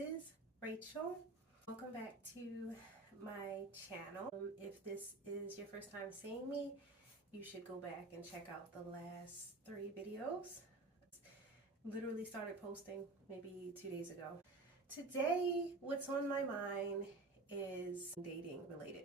is Rachel. Welcome back to my channel. If this is your first time seeing me, you should go back and check out the last 3 videos. Literally started posting maybe 2 days ago. Today, what's on my mind is dating related.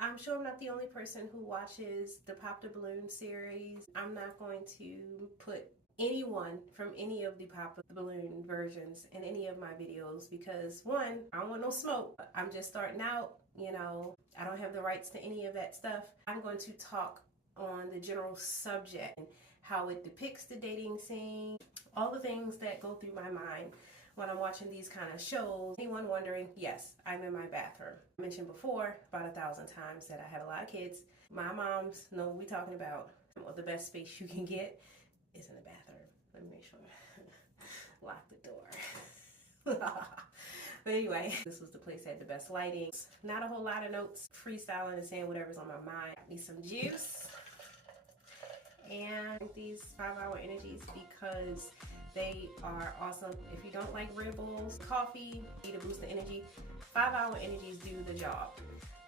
I'm sure I'm not the only person who watches the Pop the Balloon series. I'm not going to put anyone from any of the Pop the Balloon versions in any of my videos because, one, I don't want no smoke. I'm just starting out, you know, I don't have the rights to any of that stuff. I'm going to talk on the general subject and how it depicts the dating scene, all the things that go through my mind when I'm watching these kind of shows. Anyone wondering, yes, I'm in my bathroom. I mentioned before about 1,000 times that I have a lot of kids. My moms know what we're talking about. Well, the best space you can get is in the bathroom. Let me make sure. Lock the door. But anyway, this was the place that had the best lighting. Not a whole lot of notes, freestyling and saying whatever's on my mind. Got me some juice. And these 5-hour energies because they are awesome. If you don't like Red Bulls, coffee, need to boost the energy, 5-hour energies do the job.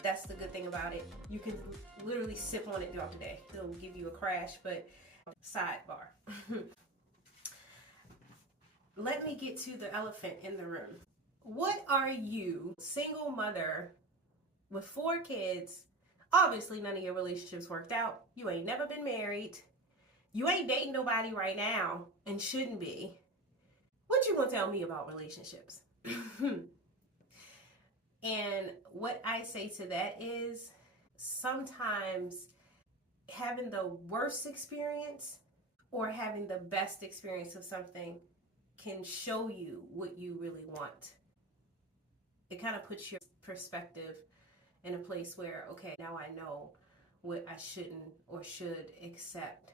That's the good thing about it. You can literally sip on it throughout the day. It'll give you a crash, but sidebar. Let me get to the elephant in the room. What are you, single mother with 4 kids? Obviously none of your relationships worked out. You ain't never been married. You ain't dating nobody right now and shouldn't be. What you gonna tell me about relationships? And what I say to that is sometimes having the worst experience or having the best experience of something can show you what you really want. It kind of puts your perspective in a place where, okay, now I know what I shouldn't or should accept.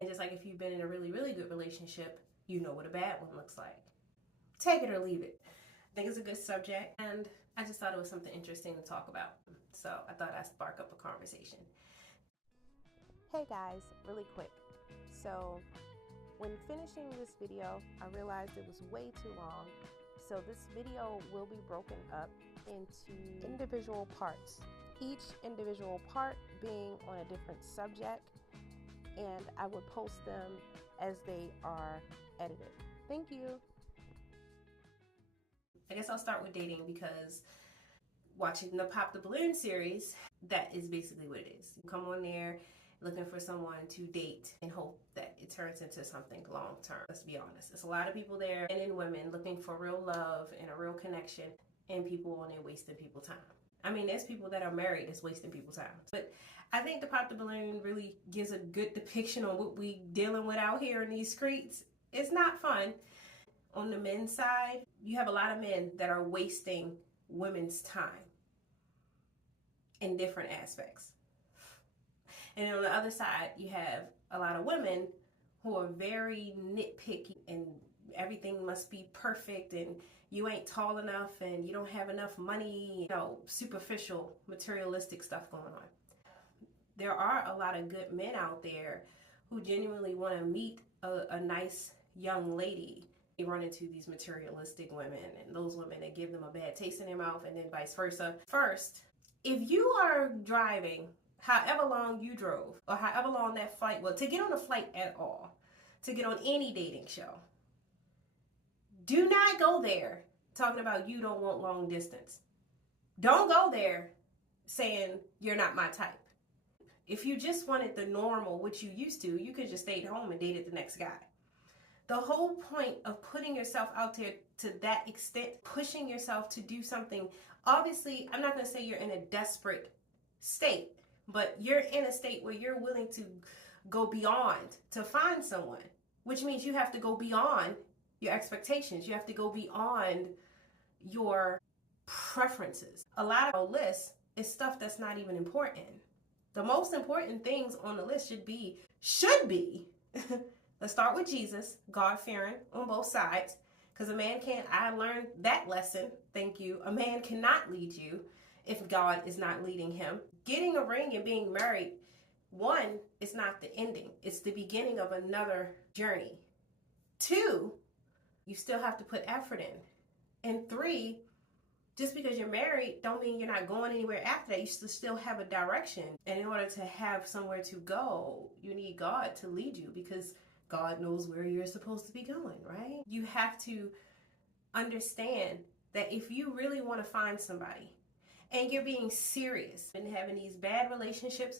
And just like if you've been in a really, really good relationship, you know what a bad one looks like. Take it or leave it. I think it's a good subject, and I just thought it was something interesting to talk about. So I thought I'd spark up a conversation. Hey guys, really quick. So when finishing this video, I realized it was way too long. So this video will be broken up into individual parts, each individual part being on a different subject, and I would post them as they are edited. Thank you. I guess I'll start with dating because watching the Pop the Balloon series, that is basically what it is. You come on there looking for someone to date and hope that it turns into something long term. Let's be honest. There's a lot of people there, men and women, looking for real love and a real connection, and people on there wasting people's time. I mean, there's people that are married that's wasting people's time. But I think the Pop the Balloon really gives a good depiction on what we dealing with out here in these streets. It's not fun. On the men's side, you have a lot of men that are wasting women's time in different aspects. And on the other side, you have a lot of women who are very nitpicky and everything must be perfect and you ain't tall enough and you don't have enough money, you know, superficial, materialistic stuff going on. There are a lot of good men out there who genuinely want to meet a nice young lady. They run into these materialistic women and those women that give them a bad taste in their mouth, and then vice versa. First, if you are driving however long you drove or however long that flight was, to get on a flight at all, to get on any dating show, do not go there talking about you don't want long distance. Don't go there saying you're not my type. If you just wanted the normal, what you used to, you could just stay at home and dated the next guy. The whole point of putting yourself out there to that extent, pushing yourself to do something, obviously, I'm not going to say you're in a desperate state, but you're in a state where you're willing to go beyond to find someone, which means you have to go beyond your expectations. You have to go beyond your preferences. A lot of our list is stuff that's not even important. The most important things on the list should be, let's start with Jesus, God-fearing on both sides, because a man can't, I learned that lesson, thank you. A man cannot lead you if God is not leading him. Getting a ring and being married, one, it's not the ending. It's the beginning of another journey. 2, you still have to put effort in. And 3, just because you're married don't mean you're not going anywhere after that. You still have a direction. And in order to have somewhere to go, you need God to lead you, because God knows where you're supposed to be going, right? You have to understand that if you really want to find somebody and you're being serious and having these bad relationships,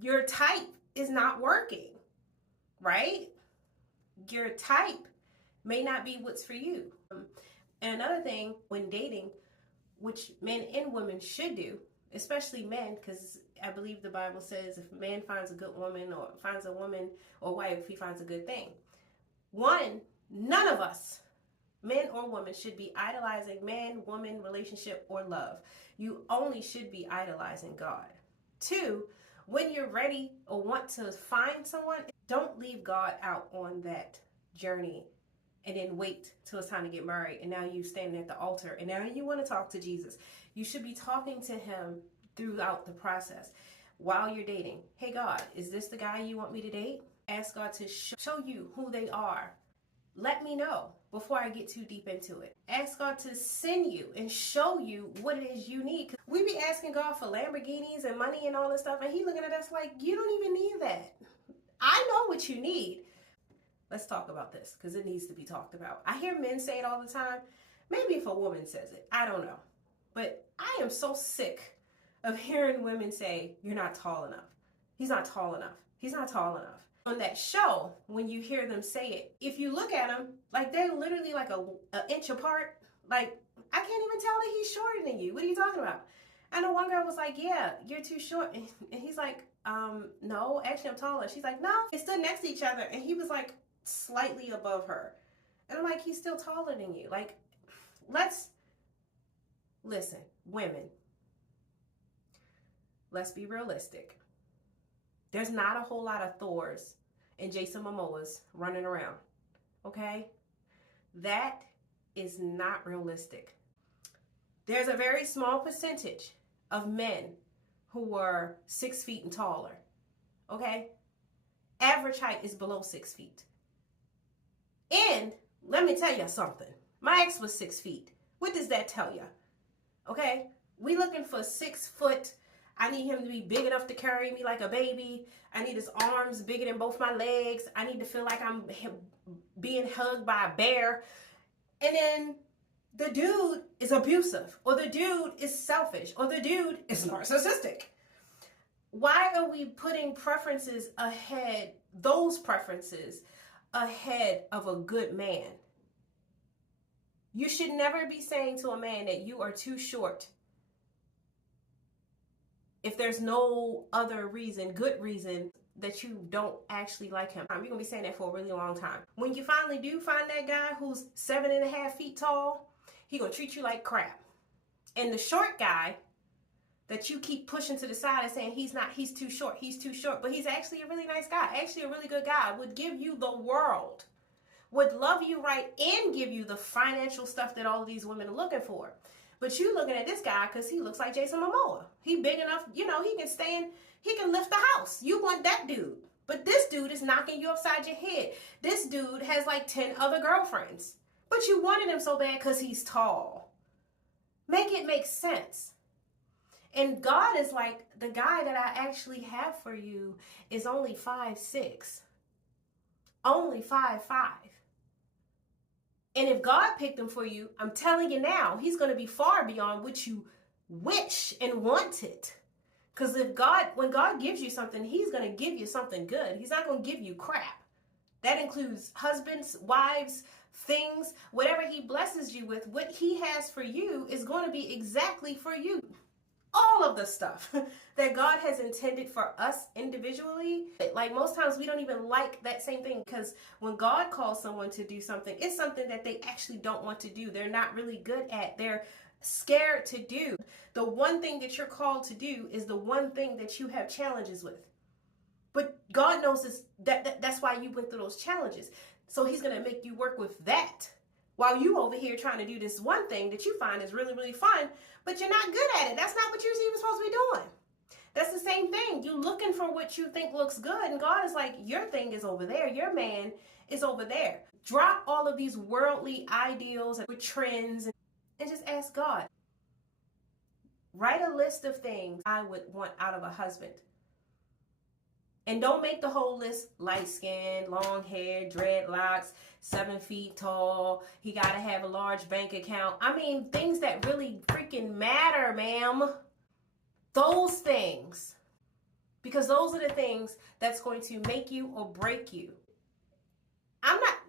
your type is not working, right? Your type may not be what's for you. And another thing when dating, which men and women should do, especially men, because I believe the Bible says if a man finds a good woman or finds a woman or wife, he finds a good thing. 1, none of us, men or women, should be idolizing man-woman relationship or love. You only should be idolizing God. 2, when you're ready or want to find someone, don't leave God out on that journey and then wait till it's time to get married, and now you standing at the altar and now you want to talk to Jesus. You should be talking to him throughout the process while you're dating. Hey God, is this the guy you want me to date? Ask God to show you who they are. Let me know before I get too deep into it. Ask God to send you and show you what it is you need. We be asking God for Lamborghinis and money and all this stuff, and he looking at us like, you don't even need that. I know what you need. Let's talk about this, because it needs to be talked about. I hear men say it all the time. Maybe if a woman says it, I don't know. But I am so sick of hearing women say, you're not tall enough. He's not tall enough. He's not tall enough. On that show, when you hear them say it, if you look at them, like they're literally like an inch apart. Like, I can't even tell that he's shorter than you. What are you talking about? And the one girl was like, yeah, you're too short. And he's like, no, actually I'm taller. She's like, no. They stood next to each other and he was like slightly above her. And I'm like, he's still taller than you. Like, listen, women, let's be realistic. There's not a whole lot of Thors and Jason Momoas running around, okay? That is not realistic. There's a very small percentage of men who are 6 feet and taller, okay? Average height is below 6 feet. And let me tell you something. My ex was 6 feet. What does that tell you? Okay? We looking for 6 foot. I need him to be big enough to carry me like a baby. I need his arms bigger than both my legs. I need to feel like I'm being hugged by a bear. And then the dude is abusive, or the dude is selfish, or the dude is narcissistic. Why are we putting preferences ahead, those preferences ahead of a good man? You should never be saying to a man that you are too short if there's no other reason, good reason, that you don't actually like him. You're going to be saying that for a really long time. When you finally do find that guy who's 7.5 feet tall, he going to treat you like crap. And the short guy that you keep pushing to the side and saying he's too short, but he's actually a really nice guy, actually a really good guy, would give you the world, would love you right and give you the financial stuff that all of these women are looking for. But you looking at this guy because he looks like Jason Momoa. He big enough, he can lift the house. You want that dude. But this dude is knocking you upside your head. This dude has like 10 other girlfriends. But you wanted him so bad because he's tall. Make it make sense. And God is like, the guy that I actually have for you is only 5'6". Only 5'5". And if God picked him for you, I'm telling you now, he's going to be far beyond what you wish and wanted. Because when God gives you something, he's going to give you something good. He's not going to give you crap. That includes husbands, wives, things, whatever he blesses you with, what he has for you is going to be exactly for you. All of the stuff that God has intended for us individually, like most times we don't even like that same thing, because when God calls someone to do something, it's something that they actually don't want to do. They're not really good at. They're scared to do. The one thing that you're called to do is the one thing that you have challenges with. But God knows that's why you went through those challenges. So he's going to make you work with that while you over here trying to do this one thing that you find is really, really fun, but you're not good at it. That's not what you're even supposed to be doing. That's the same thing. You're looking for what you think looks good, and God is like, your thing is over there. Your man is over there. Drop all of these worldly ideals and trends and just ask God. Write a list of things I would want out of a husband. And don't make the whole list light skin, long hair, dreadlocks, 7 feet tall. He got to have a large bank account. I mean, things that really freaking matter, ma'am. Those things. Because those are the things that's going to make you or break you.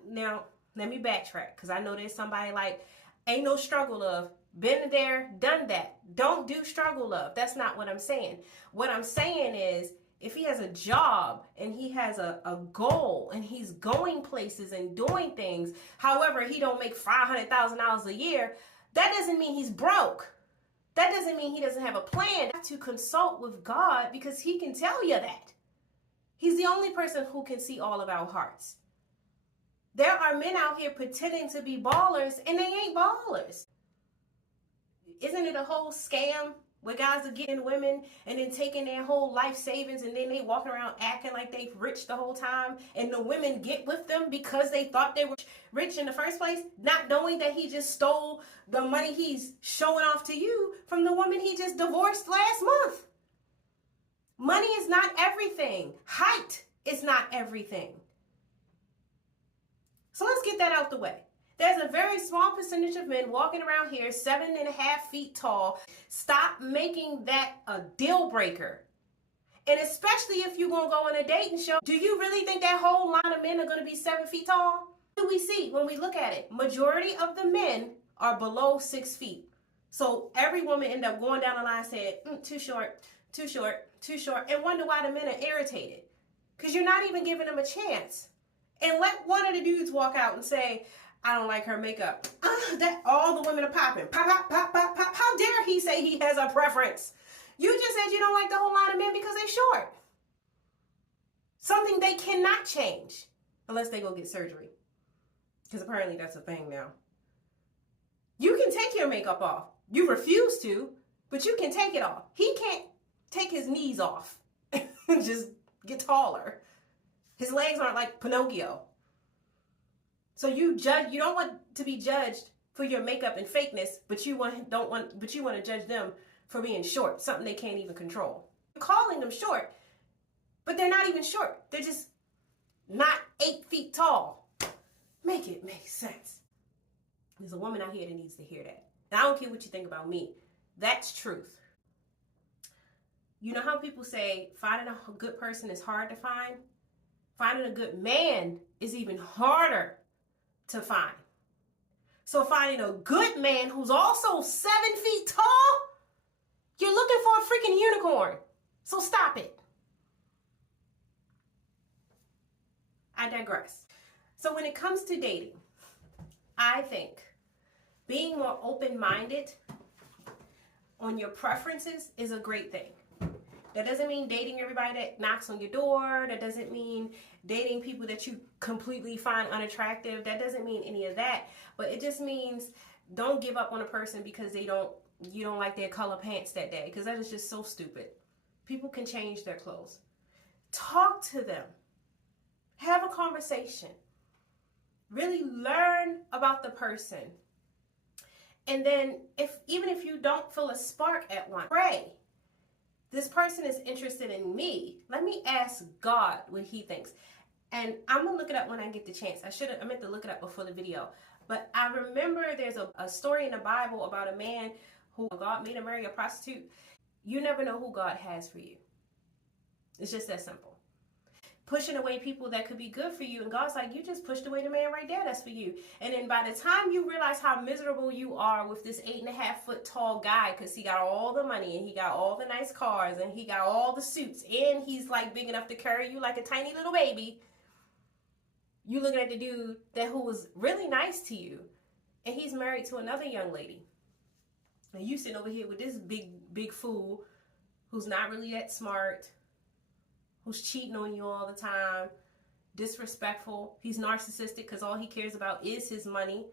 Now, let me backtrack, because I know there's somebody like, ain't no struggle love. Been there, done that. Don't do struggle love. That's not what I'm saying. What I'm saying is, if he has a job and he has a goal and he's going places and doing things, however, he don't make $500,000 a year, that doesn't mean he's broke. That doesn't mean he doesn't have a plan. You have to consult with God, because he can tell you that. He's the only person who can see all of our hearts. There are men out here pretending to be ballers, and they ain't ballers. Isn't it a whole scam where guys are getting women and then taking their whole life savings, and then they walking around acting like they rich the whole time, and the women get with them because they thought they were rich in the first place, not knowing that he just stole the money he's showing off to you from the woman he just divorced last month. Money is not everything. Height is not everything. So let's get that out the way. There's a very small percentage of men walking around here 7.5 feet tall. Stop making that a deal breaker. And especially if you're going to go on a dating show, do you really think that whole line of men are going to be 7 feet tall? What do we see when we look at it? Majority of the men are below 6 feet. So every woman end up going down the line saying, too short, too short, too short, and wonder why the men are irritated. Because you're not even giving them a chance. And let one of the dudes walk out and say, I don't like her makeup. That all the women are popping. Pop, pop, pop, pop, pop. How dare he say he has a preference? You just said you don't like the whole line of men because they're short. Something they cannot change unless they go get surgery. Because apparently that's a thing now. You can take your makeup off. You refuse to, but you can take it off. He can't take his knees off and just get taller. His legs aren't like Pinocchio. So you don't want to be judged for your makeup and fakeness, but you want to judge them for being short, something they can't even control. You're calling them short, but they're not even short. They're just not 8 feet tall. Make it make sense. There's a woman out here that needs to hear that. And I don't care what you think about me. That's truth. You know how people say finding a good person is hard to find? Finding a good man is even harder to find. So finding a good man who's also 7 feet tall, you're looking for a freaking unicorn. So stop it. I digress. So when it comes to dating, I think being more open-minded on your preferences is a great thing. That doesn't mean dating everybody that knocks on your door. That doesn't mean dating people that you completely find unattractive. That doesn't mean any of that. But it just means don't give up on a person because you don't like their color pants that day. Because that is just so stupid. People can change their clothes. Talk to them. Have a conversation. Really learn about the person. And then even if you don't feel a spark at one, pray. This person is interested in me. Let me ask God what he thinks. And I'm going to look it up when I get the chance. I meant to look it up before the video. But I remember there's a story in the Bible about a man who God made him marry a prostitute. You never know who God has for you. It's just that simple. Pushing away people that could be good for you. And God's like, you just pushed away the man right there that's for you. And then by the time you realize how miserable you are with this 8.5 foot tall guy, because he got all the money and he got all the nice cars and he got all the suits and he's like big enough to carry you like a tiny little baby, you looking at the dude who was really nice to you and he's married to another young lady. And you sitting over here with this big fool who's not really that smart, who's cheating on you all the time, disrespectful. He's narcissistic because all he cares about is his money.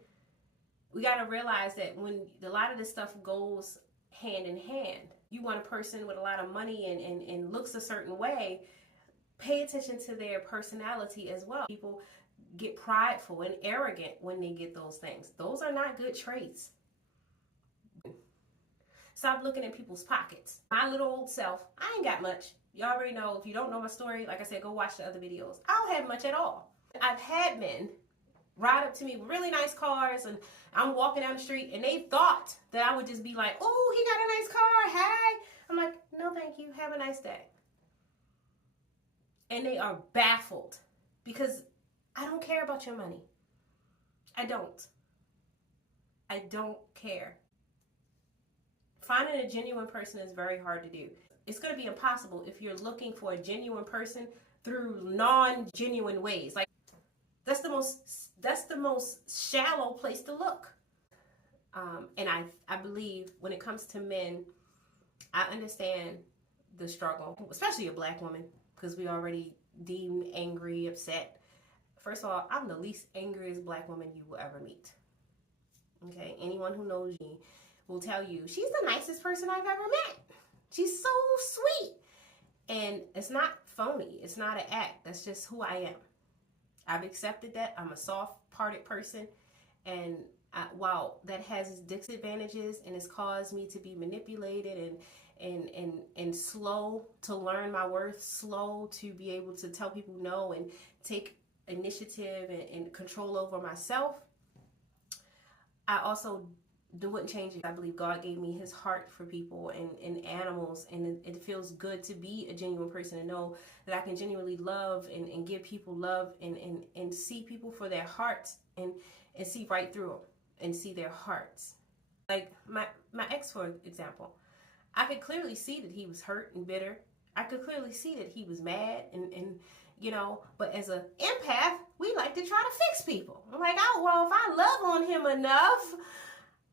We got to realize that when a lot of this stuff goes hand in hand, you want a person with a lot of money and looks a certain way, pay attention to their personality as well. People get prideful and arrogant when they get those things. Those are not good traits. Stop looking at people's pockets. My little old self, I ain't got much. You already know. If you don't know my story, like I said, go watch the other videos. I don't have much at all. I've had men ride up to me with really nice cars, and I'm walking down the street, and they thought that I would just be like, oh, he got a nice car, hey. I'm like, no, thank you. Have a nice day. And they are baffled because I don't care about your money. I don't. I don't care. Finding a genuine person is very hard to do. It's going to be impossible if you're looking for a genuine person through non-genuine ways. Like, that's the most shallow place to look. And I believe when it comes to men, I understand the struggle, especially a black woman, because we already deemed angry, upset. First of all, I'm the least angriest black woman you will ever meet. Okay, anyone who knows me will tell you she's the nicest person I've ever met. She's so sweet. And it's not phony. It's not an act. That's just who I am. I've accepted that. I'm a soft-hearted person. And while that has its disadvantages and it's caused me to be manipulated and slow to learn my worth, slow to be able to tell people no and take initiative and control over myself, I also wouldn't change it. I believe God gave me his heart for people and animals, and it feels good to be a genuine person and know that I can genuinely love and give people love and see people for their hearts and see right through them and see their hearts. Like my ex, for example, I could clearly see that he was hurt and bitter. I could clearly see that he was mad and you know, but as an empath, we like to try to fix people. I'm like, oh, well, if I love on him enough,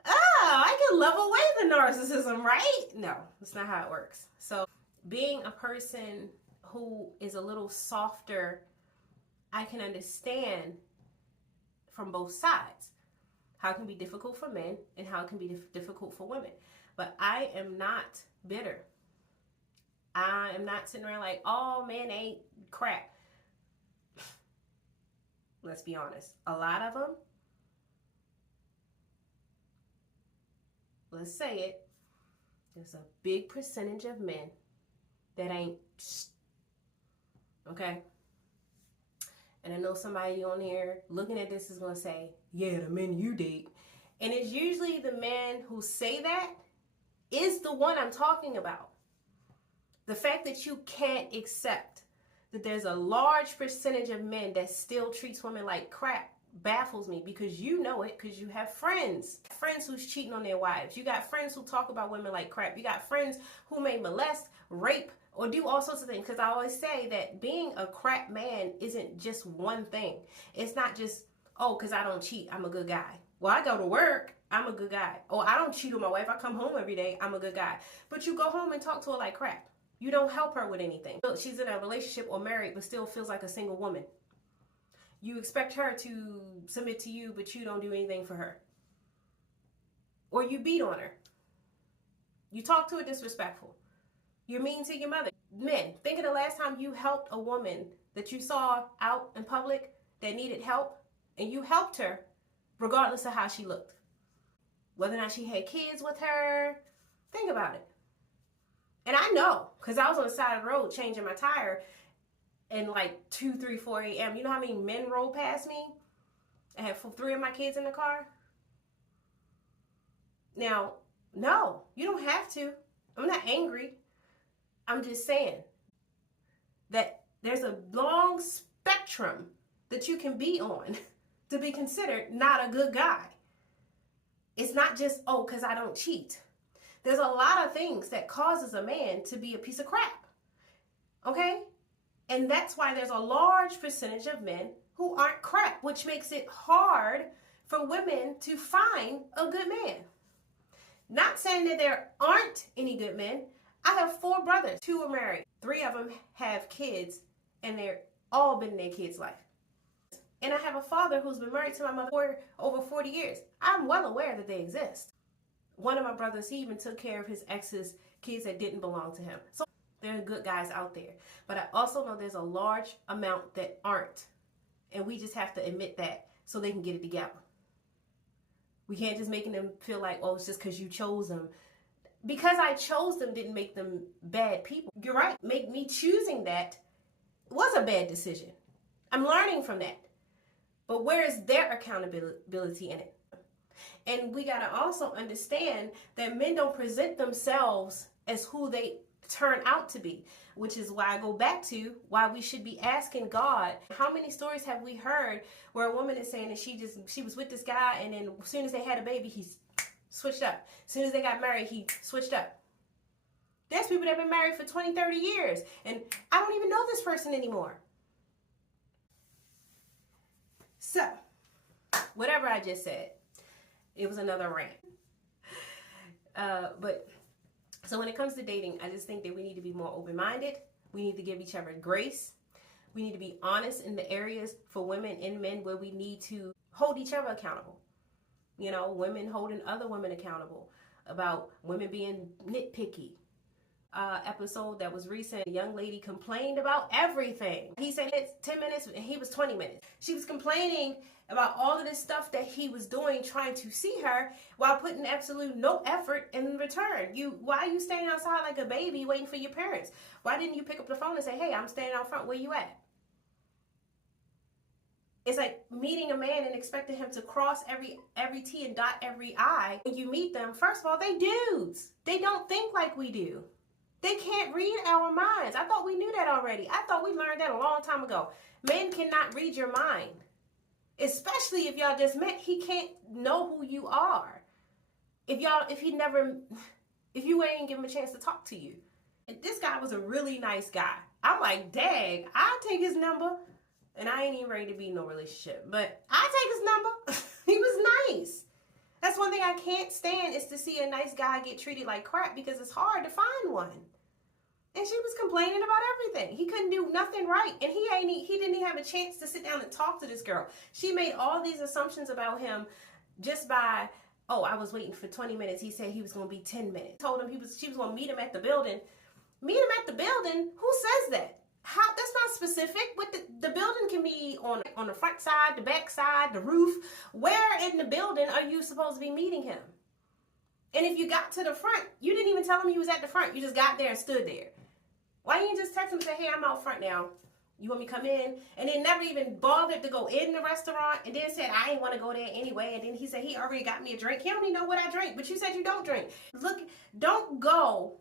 I can love away the narcissism, right? No, that's not how it works. So being a person who is a little softer, I can understand from both sides how it can be difficult for men and how it can be difficult for women. But I am not bitter. I am not sitting around like, oh, men ain't crap. Let's be honest. A lot of them, let's say it, there's a big percentage of men that ain't, okay? And I know somebody on here looking at this is going to say, yeah, the men you date. And it's usually the men who say that is the one I'm talking about. The fact that you can't accept that there's a large percentage of men that still treats women like crap baffles me, because you know it, because you have friends who's cheating on their wives. You got friends who talk about women like crap. You got friends who may molest, rape, or do all sorts of things. Because I always say that being a crap man isn't just one thing. It's not just, oh, because I don't cheat, I'm a good guy. Well, I go to work, I'm a good guy. Oh, I don't cheat on my wife, I come home every day, I'm a good guy. But you go home and talk to her like crap. You don't help her with anything. She's in a relationship or married, but still feels like a single woman. You expect her to submit to you, but you don't do anything for her. Or you beat on her. You talk to her disrespectful. You're mean to your mother. Men, think of the last time you helped a woman that you saw out in public that needed help, and you helped her regardless of how she looked. Whether or not she had kids with her, think about it. And I know, because I was on the side of the road changing my tire in like 2, 3, 4 a.m. You know how many men rolled past me? I had 3 of my kids in the car. Now, no, you don't have to. I'm not angry. I'm just saying that there's a long spectrum that you can be on to be considered not a good guy. It's not just, oh, because I don't cheat. There's a lot of things that causes a man to be a piece of crap. Okay? And that's why there's a large percentage of men who aren't crap, which makes it hard for women to find a good man. Not saying that there aren't any good men. I have 4 brothers. 2 are married. 3 of them have kids, and they're all been in their kids' life. And I have a father who's been married to my mother for over 40 years. I'm well aware that they exist. One of my brothers, he even took care of his ex's kids that didn't belong to him. So there are good guys out there. But I also know there's a large amount that aren't. And we just have to admit that so they can get it together. We can't just make them feel like, oh, it's just because you chose them. Because I chose them didn't make them bad people. You're right. Make me choosing that was a bad decision. I'm learning from that. But where is their accountability in it? And we got to also understand that men don't present themselves as who they turn out to be, which is why I go back to why we should be asking God. How many stories have we heard where a woman is saying that she was with this guy, and then as soon as they had a baby, he switched up. As soon as they got married, he switched up. There's people that have been married for 20, 30 years, and I don't even know this person anymore. So, whatever I just said, it was another rant. So when it comes to dating, I just think that we need to be more open-minded. We need to give each other grace. We need to be honest in the areas for women and men where we need to hold each other accountable. You know, women holding other women accountable, about women being nitpicky. Episode that was recent, a young lady complained about everything. He said it's 10 minutes and he was 20 minutes. She was complaining about all of this stuff that he was doing, trying to see her while putting absolute no effort in return. Why are you standing outside like a baby waiting for your parents? Why didn't you pick up the phone and say, hey, I'm standing out front, where you at? It's like meeting a man and expecting him to cross every T and dot every I. When you meet them, first of all, they dudes. They don't think like we do. They can't read our minds. I thought we knew that already. I thought we learned that a long time ago. Men cannot read your mind. Especially if y'all just met, he can't know who you are. If you ain't give him a chance to talk to you. And this guy was a really nice guy. I'm like, dang, I'll take his number. And I ain't even ready to be in no relationship. But I'll take his number. He was nice. That's one thing I can't stand, is to see a nice guy get treated like crap, because it's hard to find one. And she was complaining about everything. He couldn't do nothing right. And he didn't even have a chance to sit down and talk to this girl. She made all these assumptions about him just by, oh, I was waiting for 20 minutes. He said he was going to be 10 minutes. Told him she was going to meet him at the building. Meet him at the building? Who says that? How? That's not specific. What the building can be on the front side, the back side, the roof. Where in the building are you supposed to be meeting him? And if you got to the front, you didn't even tell him you was at the front. You just got there and stood there. Why didn't you just text him and say, hey, I'm out front now. You want me to come in? And then never even bothered to go in the restaurant, and then said, I ain't want to go there anyway. And then he said he already got me a drink. He don't even know what I drink, but you said you don't drink. Look, don't go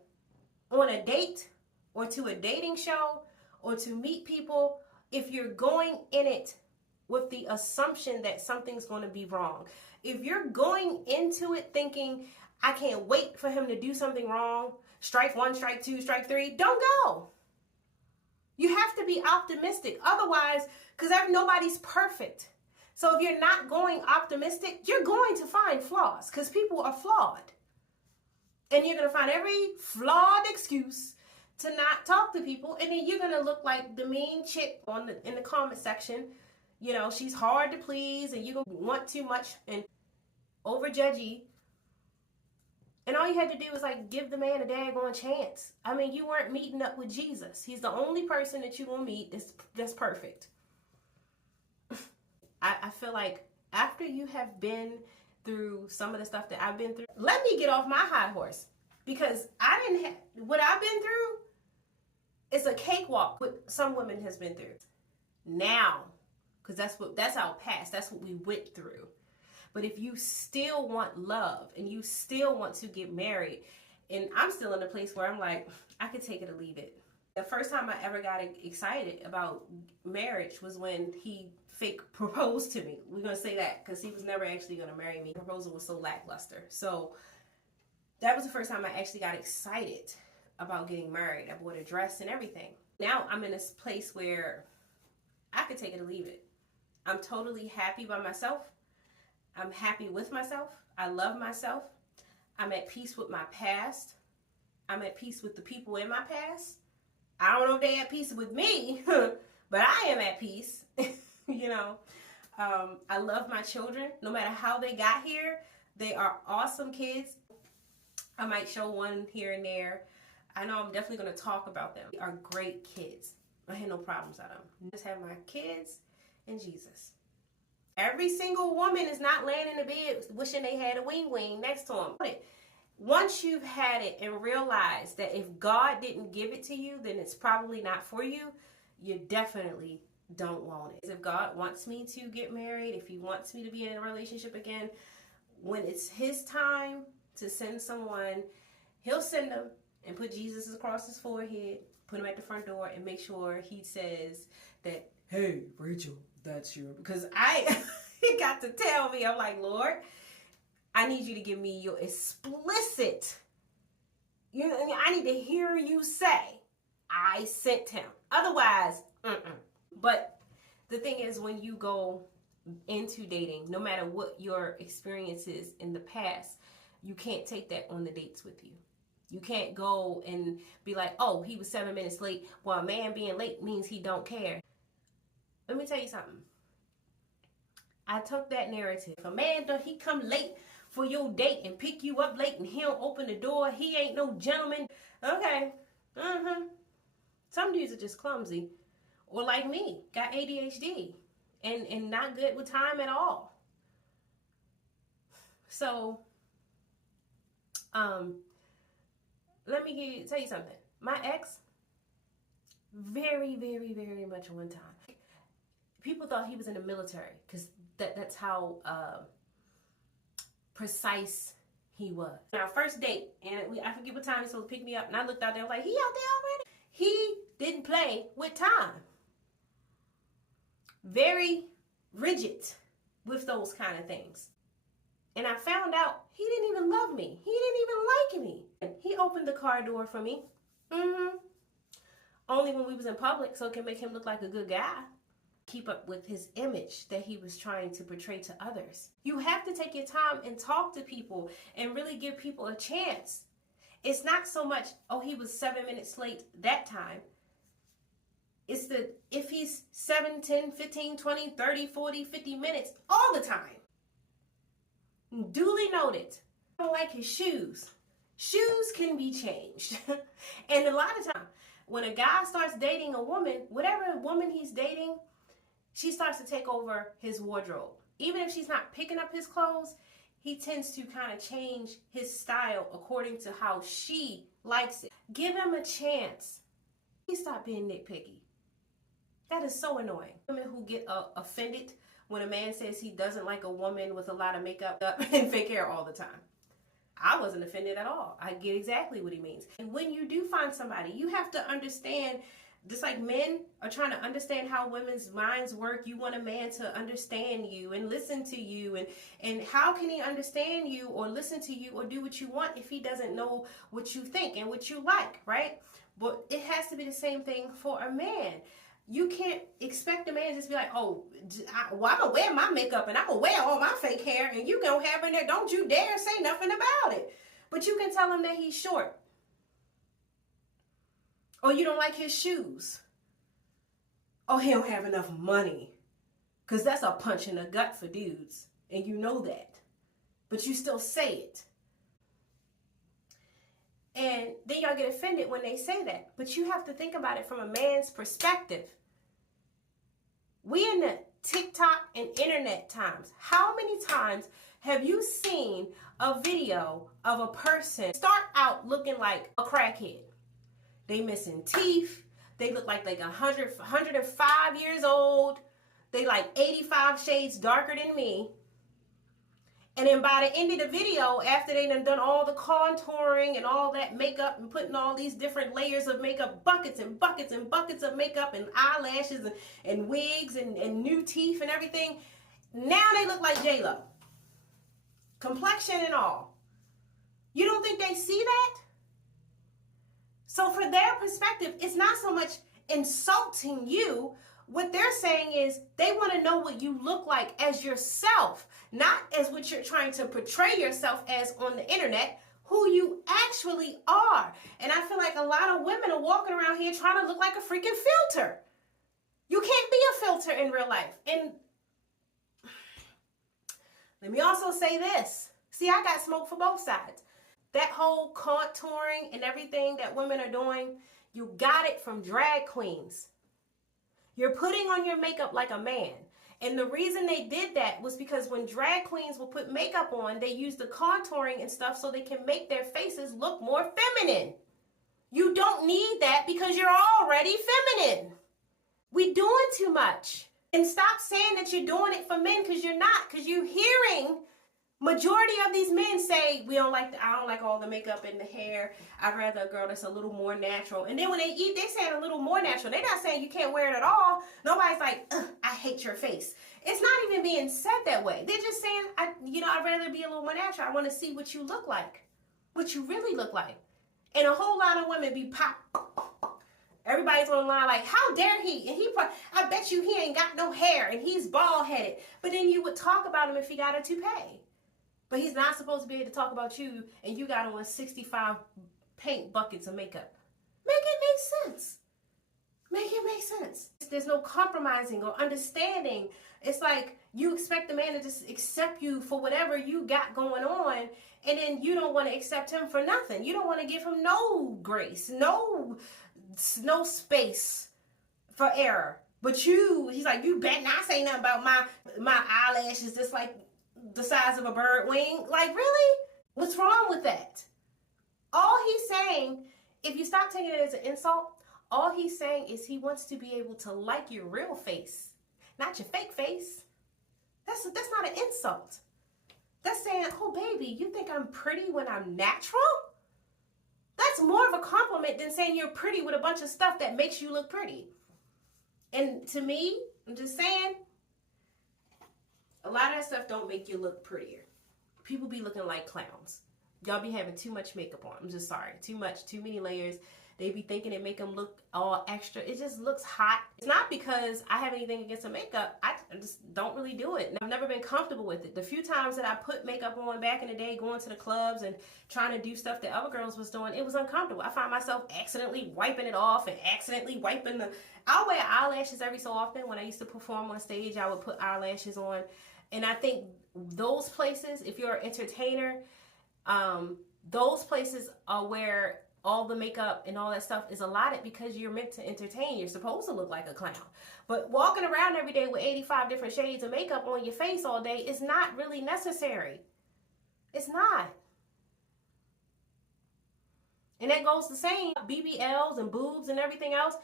on a date or to a dating show or to meet people if you're going in it with the assumption that something's going to be wrong. If you're going into it thinking, I can't wait for him to do something wrong, strike one, strike two, strike three, don't go. You have to be optimistic. Otherwise, because nobody's perfect. So if you're not going optimistic, you're going to find flaws, because people are flawed. And you're going to find every flawed excuse to not talk to people, and then you're going to look like the mean chick in the comment section. You know, she's hard to please, and you're going to want too much and over judgy. And all you had to do was like give the man a daggone chance. I mean, you weren't meeting up with Jesus. He's the only person that you will meet that's perfect. I feel like after you have been through some of the stuff that I've been through, let me get off my high horse, because what I've been through is a cakewalk what some women has been through now, because that's our past. That's what we went through. But if you still want love and you still want to get married, and I'm still in a place where I'm like, I could take it or leave it. The first time I ever got excited about marriage was when he fake proposed to me. We're going to say that, because he was never actually going to marry me. The proposal was so lackluster. So that was the first time I actually got excited about getting married. I bought a dress and everything. Now I'm in this place where I could take it or leave it. I'm totally happy by myself. I'm happy with myself. I love myself. I'm at peace with my past. I'm at peace with the people in my past. I don't know if they're at peace with me, but I am at peace. You know, I love my children. No matter how they got here, they are awesome kids. I might show one here and there. I know I'm definitely going to talk about them. They are great kids. I had no problems at them. I just have my kids, and Jesus. Every single woman is not laying in the bed wishing they had a wing next to them. Once you've had it and realized that if God didn't give it to you, then it's probably not for you, you definitely don't want it. If God wants me to get married, if he wants me to be in a relationship again, when it's his time to send someone, he'll send them and put Jesus across his forehead, put him at the front door, and make sure he says that, hey, Rachel, that's your, because he got to tell me, I'm like, Lord, I need you to give me your explicit, I need to hear you say, I sent him. Otherwise, But the thing is, when you go into dating, no matter what your experience is in the past, you can't take that on the dates with you. You can't go and be like, oh, he was 7 minutes late. Well, a man being late means he don't care. Let me tell you something. I took that narrative. If a man, he come late for your date and pick you up late and he don't open the door, he ain't no gentleman. Okay. Some dudes are just clumsy. Or like me, got ADHD and not good with time at all. So, let me tell you something. My ex, very, very, very much one time. People thought he was in the military because that's how precise he was. Our first date, and I forget what time he was supposed to pick me up, and I looked out there, I was like, he out there already? He didn't play with time. Very rigid with those kind of things. And I found out he didn't even love me. He didn't even like me. He opened the car door for me. Only when we was in public, so it can make him look like a good guy. Keep up with his image that he was trying to portray to others. You have to take your time and talk to people and really give people a chance. It's not so much, oh, he was 7 minutes late that time. It's if he's 7, 10, 15, 20, 30, 40, 50 minutes all the time. Duly noted. I don't like his shoes. Shoes can be changed. And a lot of times, when a guy starts dating a woman, whatever woman he's dating, she starts to take over his wardrobe. Even if she's not picking up his clothes, he tends to kind of change his style according to how she likes it. Give him a chance. He stop being nitpicky. That is so annoying. Women who get offended when a man says he doesn't like a woman with a lot of makeup and fake hair all the time. I wasn't offended at all. I get exactly what he means. And when you do find somebody, you have to understand, just like men are trying to understand how women's minds work, you want a man to understand you and listen to you. And how can he understand you or listen to you or do what you want if he doesn't know what you think and what you like, right? But it has to be the same thing for a man. You can't expect a man to just be like, oh, I'm going to wear my makeup and I'm going to wear all my fake hair and you going to have in there, don't you dare say nothing about it. But you can tell him that he's short. Or you don't like his shoes. Oh, he don't have enough money. Because that's a punch in the gut for dudes. And you know that. But you still say it. And then y'all get offended when they say that. But you have to think about it from a man's perspective. We in the TikTok and internet times. How many times have you seen a video of a person start out looking like a crackhead? They missing teeth. They look like 105 years old. They like 85 shades darker than me. And then by the end of the video, after they done all the contouring and all that makeup and putting all these different layers of makeup, buckets and buckets and buckets of makeup and eyelashes and wigs and new teeth and everything, now they look like J-Lo. Complexion and all. You don't think they see that? So for their perspective, it's not so much insulting you. What they're saying is they want to know what you look like as yourself, not as what you're trying to portray yourself as on the internet, who you actually are. And I feel like a lot of women are walking around here trying to look like a freaking filter. You can't be a filter in real life. And let me also say this. See, I got smoke for both sides. That whole contouring and everything that women are doing, you got it from drag queens. You're putting on your makeup like a man. And the reason they did that was because when drag queens will put makeup on, they use the contouring and stuff so they can make their faces look more feminine. You don't need that because you're already feminine. We doing too much. And stop saying that you're doing it for men, because you're not, because you're hearing majority of these men say, I don't like all the makeup and the hair. I'd rather a girl that's a little more natural. And then when they eat, they saying a little more natural. They're not saying you can't wear it at all. Nobody's like, I hate your face. It's not even being said that way. They're just saying, I'd rather be a little more natural. I want to see what you look like, what you really look like. And a whole lot of women be everybody's online like, how dare he? And I bet you he ain't got no hair and he's bald headed. But then you would talk about him if he got a toupee. But he's not supposed to be able to talk about you, and you got on 65 paint buckets of makeup. Make it make sense. Make it make sense. There's no compromising or understanding. It's like you expect the man to just accept you for whatever you got going on, and then you don't want to accept him for nothing. You don't want to give him no grace, no space for error. But he's like, you better not say nothing about my eyelashes just like the size of a bird wing. Like, really? What's wrong with that? All he's saying, if you stop taking it as an insult, all he's saying is he wants to be able to like your real face, not your fake face. That's not an insult. That's saying, oh baby, you think I'm pretty when I'm natural? That's more of a compliment than saying you're pretty with a bunch of stuff that makes you look pretty. And to me, I'm just saying, a lot of that stuff don't make you look prettier. People be looking like clowns. Y'all be having too much makeup on. I'm just sorry. Too many layers. They be thinking it make them look all extra. It just looks hot. It's not because I have anything against the makeup. I just don't really do it. And I've never been comfortable with it. The few times that I put makeup on back in the day, going to the clubs and trying to do stuff that other girls was doing, it was uncomfortable. I find myself accidentally wiping it off and accidentally wiping I'll wear eyelashes every so often. When I used to perform on stage, I would put eyelashes on. And I think those places, if you're an entertainer, those places are where all the makeup and all that stuff is allotted, because you're meant to entertain. You're supposed to look like a clown. But walking around every day with 85 different shades of makeup on your face all day is not really necessary. It's not. And that goes the same. BBLs and boobs and everything else.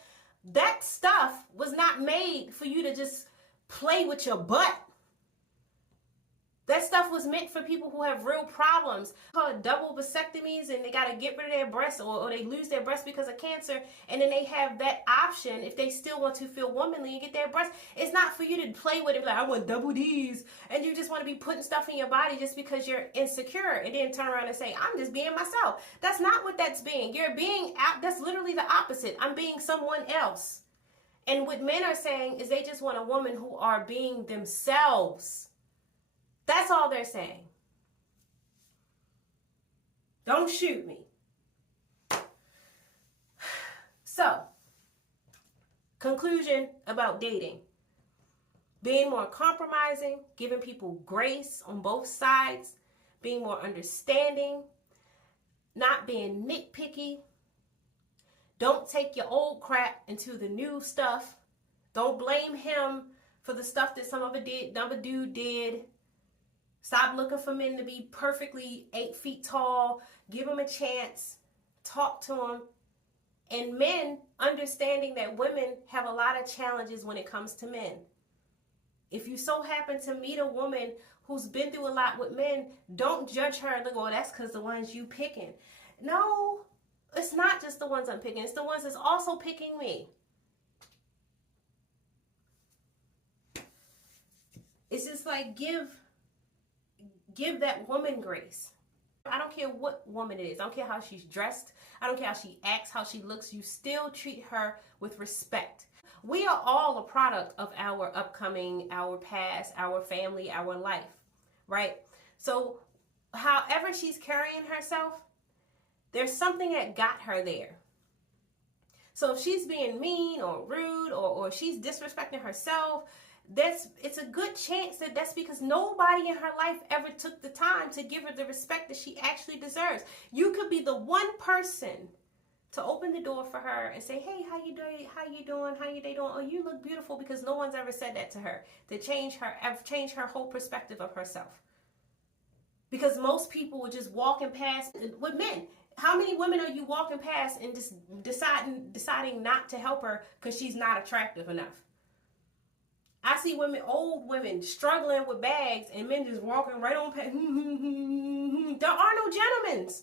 That stuff was not made for you to just play with your butt. That stuff was meant for people who have real problems, called double vasectomies, and they got to get rid of their breasts, or they lose their breasts because of cancer, and then they have that option if they still want to feel womanly and get their breasts. It's not for you to play with it like, I want double D's, and you just want to be putting stuff in your body just because you're insecure, and then turn around and say, I'm just being myself. That's not what that's being. You're being out. That's literally the opposite. I'm being someone else. And what men are saying is they just want a woman who are being themselves. That's all they're saying. Don't shoot me. So, conclusion about dating. Being more compromising, giving people grace on both sides, being more understanding, not being nitpicky. Don't take your old crap into the new stuff. Don't blame him for the stuff that another dude did. Stop looking for men to be perfectly 8 feet tall. Give them a chance. Talk to them. And men understanding that women have a lot of challenges when it comes to men. If you so happen to meet a woman who's been through a lot with men, don't judge her and look, oh, that's because the ones you picking. No, it's not just the ones I'm picking. It's the ones that's also picking me. It's just like give that woman grace. I don't care what woman it is. I don't care how she's dressed. I don't care how she acts, how she looks. You still treat her with respect. We are all a product of our upcoming, our past, our family, our life, right? So however she's carrying herself, there's something that got her there. So if she's being mean or rude or she's disrespecting herself, it's a good chance that that's because nobody in her life ever took the time to give her the respect that she actually deserves. You could be the one person to open the door for her and say, hey, how you doing? How you doing? How you they doing? Oh, you look beautiful, because no one's ever said that to her. To change her whole perspective of herself. Because most people were just walking past with men. How many women are you walking past and just deciding not to help her because she's not attractive enough? I see women, old women, struggling with bags, and men just walking right on past. There are no gentlemen.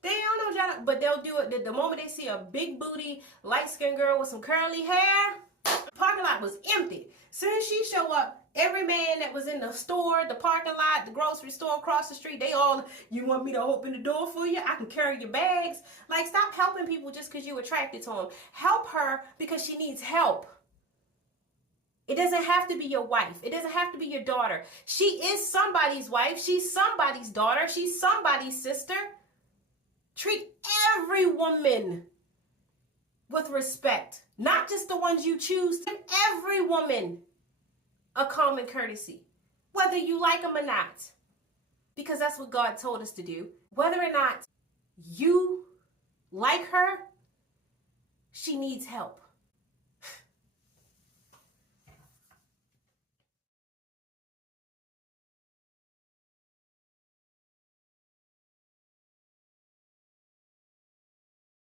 They are no gentlemen, but they'll do it the moment they see a big booty, light-skinned girl with some curly hair. The parking lot was empty. Soon as she show up, every man that was in the store, the parking lot, the grocery store across the street, they all, you want me to open the door for you? I can carry your bags. Like, stop helping people just because you're attracted to them. Help her because she needs help. It doesn't have to be your wife. It doesn't have to be your daughter. She is somebody's wife. She's somebody's daughter. She's somebody's sister. Treat every woman with respect. Not just the ones you choose. Every woman a common courtesy. Whether you like them or not. Because that's what God told us to do. Whether or not you like her, she needs help.